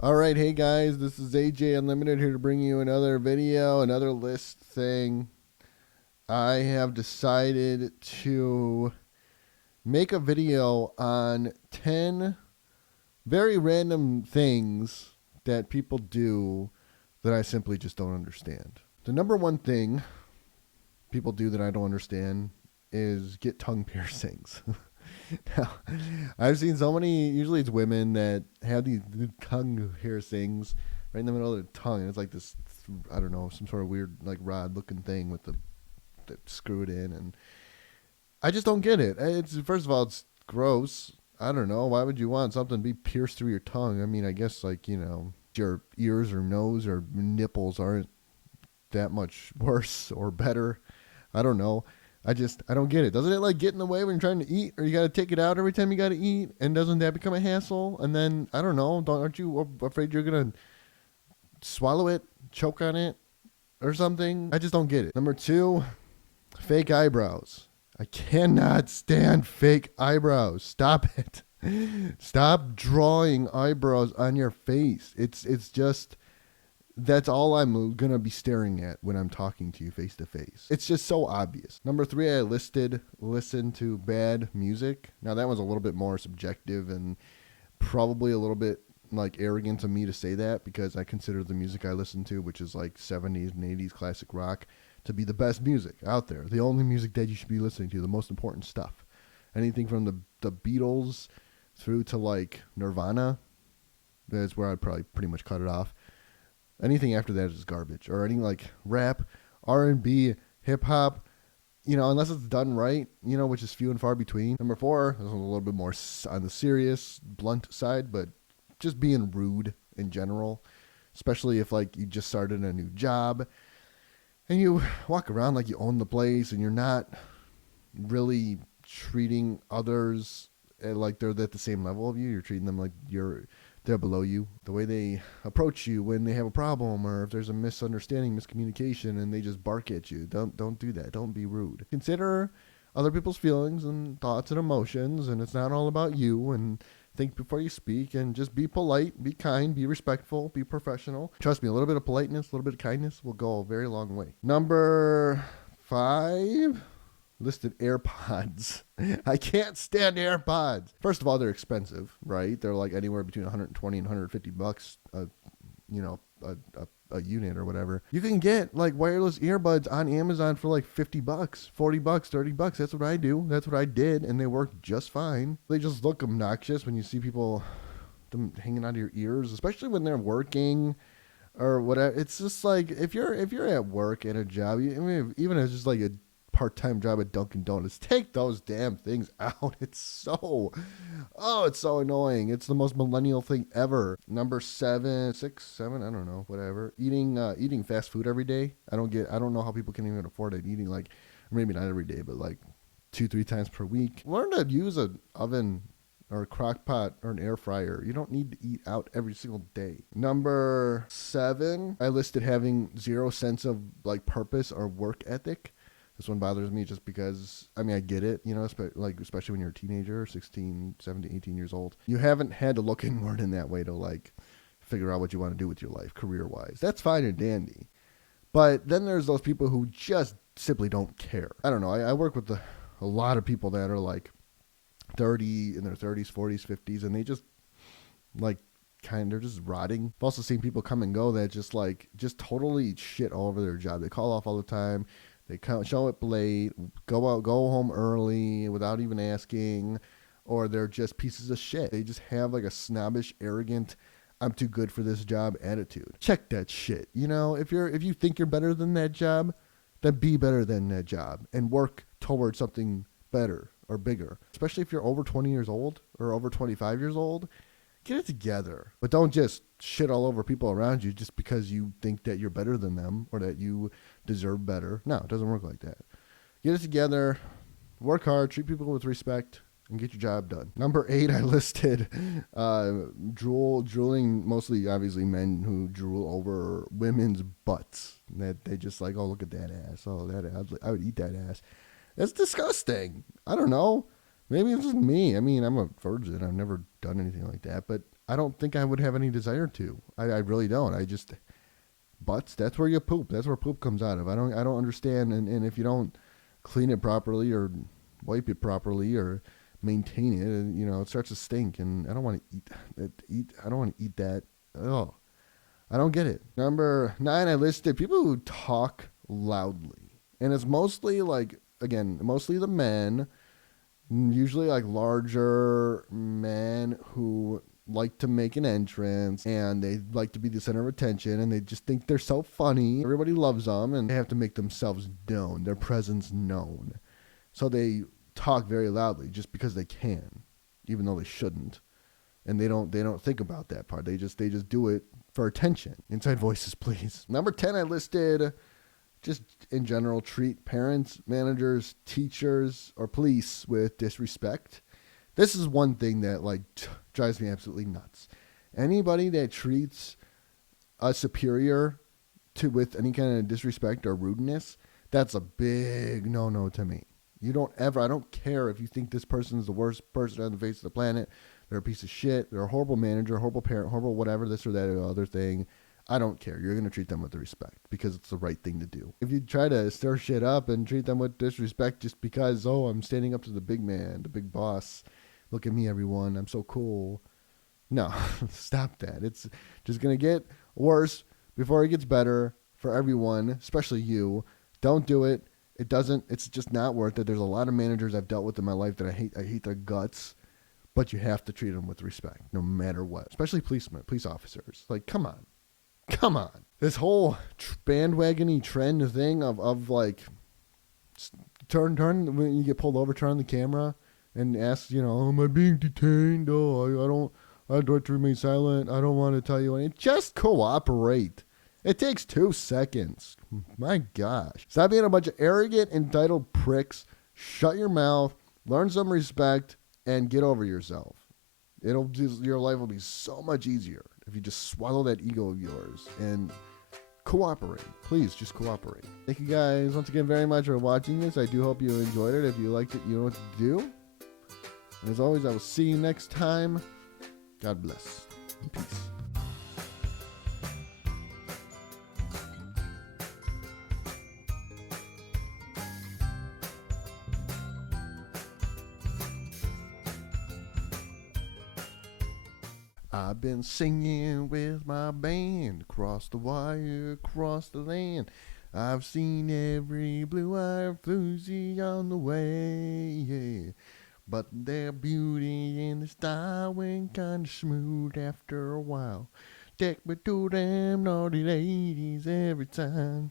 All right, hey guys, this is AJ Unlimited here to bring you another video, another list thing. I have decided to make a video on 10 very random things that people do that I simply just don't understand. The number one thing people do that I don't understand is get tongue piercings. Now, I've seen so many. Usually, it's women that have these tongue piercings right in the middle of their tongue, and it's like this. I don't know, some sort of weird, like rod-looking thing with the that screw it in, and I just don't get it. It's first of all, it's gross. I don't know. Why would you want something to be pierced through your tongue? I mean, I guess like your ears or nose or nipples aren't that much worse or better. I don't know. I don't get it. Doesn't it like get in the way when you're trying to eat, or you got to take it out every time you got to eat? And doesn't that become a hassle? And then I don't know. Aren't you afraid you're gonna swallow it, choke on it, or something? I just don't get it. Number two, fake eyebrows. I cannot stand fake eyebrows. Stop it. Stop drawing eyebrows on your face. It's just that's all I'm gonna be staring at when I'm talking to you face to face. It's just so obvious. Number three, I listed listen to bad music. Now that was a little bit more subjective and probably a little bit like arrogant of me to say that because I consider the music I listen to, which is like 70s and 80s classic rock, to be the best music out there. The only music that you should be listening to, the most important stuff. Anything from the Beatles through to like Nirvana, that's where I'd probably pretty much cut it off. Anything after that is garbage, or any like rap, R&B, hip hop. Unless it's done right, which is few and far between. Number four, this is a little bit more on the serious, blunt side, but just being rude in general, especially if like you just started a new job and you walk around like you own the place and you're not really treating others like they're at the same level of you. You're treating them like they're below you. The way they approach you when they have a problem or if there's a misunderstanding, miscommunication, and they just bark at you. Don't do that. Don't be rude. Consider other people's feelings and thoughts and emotions, and it's not all about you. And think before you speak, and just be polite, be kind, be respectful, be professional. Trust me, a little bit of politeness, a little bit of kindness will go a very long way. Number five, listed AirPods. I can't stand AirPods. First of all, they're expensive, right? They're like anywhere between 120 and 150 bucks, you know, a unit or whatever. You can get like wireless earbuds on Amazon for like 50 bucks, 40 bucks, 30 bucks. That's what I do. That's what I did. And they work just fine. They just look obnoxious when you see people them hanging out of your ears, especially when they're working or whatever. It's just like if you're at work at a job, I mean, even if it's just like a part-time job at Dunkin' Donuts, take those damn things out. It's so annoying. It's the most millennial thing ever. Number seven, six, seven, I don't know, whatever. Eating fast food every day. I don't know how people can even afford it. Eating like, maybe not every day, but like 2-3 times per week. Learn to use an oven or a crock pot or an air fryer. You don't need to eat out every single day. Number seven, I listed having zero sense of like purpose or work ethic. This one bothers me just because, I mean, I get it, especially when you're a teenager, 16, 17, 18 years old. You haven't had to look inward in that way to like figure out what you want to do with your life career-wise. That's fine and dandy. But then there's those people who just simply don't care. I don't know. I work with a lot of people that are like 30 in their 30s, 40s, 50s, and they just like they're just rotting. I've also seen people come and go that just totally shit all over their job. They call off all the time. They show up late, go home early without even asking, or they're just pieces of shit. They just have like a snobbish, arrogant, I'm too good for this job attitude. Check that shit. If you think you're better than that job, then be better than that job and work towards something better or bigger. Especially if you're over 20 years old or over 25 years old, get it together. But don't just shit all over people around you just because you think that you're better than them or that you deserve better. No, it doesn't work like that. Get it together, work hard, treat people with respect, and get your job done. Number eight, I listed drooling, mostly obviously men who drool over women's butts. That they just like, oh, look at that ass. Oh, that ass. I would eat that ass. That's disgusting. I don't know. Maybe it's just me. I mean, I'm a virgin. I've never done anything like that. But I don't think I would have any desire to. I really don't. Butts, that's where you poop. That's where poop comes out of. I don't understand. And if you don't clean it properly or wipe it properly or maintain it, it starts to stink. And I don't want to I don't want to eat that. Oh, I don't get it. Number 9, I listed people who talk loudly. And it's mostly mostly the men, usually like larger men who like to make an entrance and they like to be the center of attention and they just think they're so funny. Everybody loves them and they have to make themselves known, their presence known. So they talk very loudly just because they can, even though they shouldn't. And they don't think about that part. They just do it for attention. Inside voices, please. Number 10, I listed just in general, treat parents, managers, teachers, or police with disrespect. This is one thing that drives me absolutely nuts. Anybody that treats a superior with any kind of disrespect or rudeness, that's a big no-no to me. I don't care if you think this person is the worst person on the face of the planet. They're a piece of shit. They're a horrible manager, horrible parent, horrible whatever, this or that or other thing. I don't care. You're going to treat them with respect because it's the right thing to do. If you try to stir shit up and treat them with disrespect just because, I'm standing up to the big man, the big boss. Look at me, everyone. I'm so cool. No, stop that. It's just going to get worse before it gets better for everyone, especially you. Don't do it. It's just not worth it. There's a lot of managers I've dealt with in my life that I hate. I hate their guts. But you have to treat them with respect, no matter what. Especially police officers. Come on. Come on. This whole bandwagon-y trend thing of turn when you get pulled over, turn on the camera and ask, am I being detained? I'd like to remain silent. I don't want to tell you anything. Just cooperate. It takes 2 seconds. My gosh. Stop being a bunch of arrogant, entitled pricks. Shut your mouth. Learn some respect. And get over yourself. Your life will be so much easier if you just swallow that ego of yours and cooperate. Please, just cooperate. Thank you guys once again very much for watching this. I do hope you enjoyed it. If you liked it, you know what to do. And as always, I will see you next time. God bless. And peace. I've been singing with my band across the wire, across the land. I've seen every blue-eyed floozy on the way, yeah. But their beauty and the style went kind of smooth after a while. Take me to them naughty ladies every time.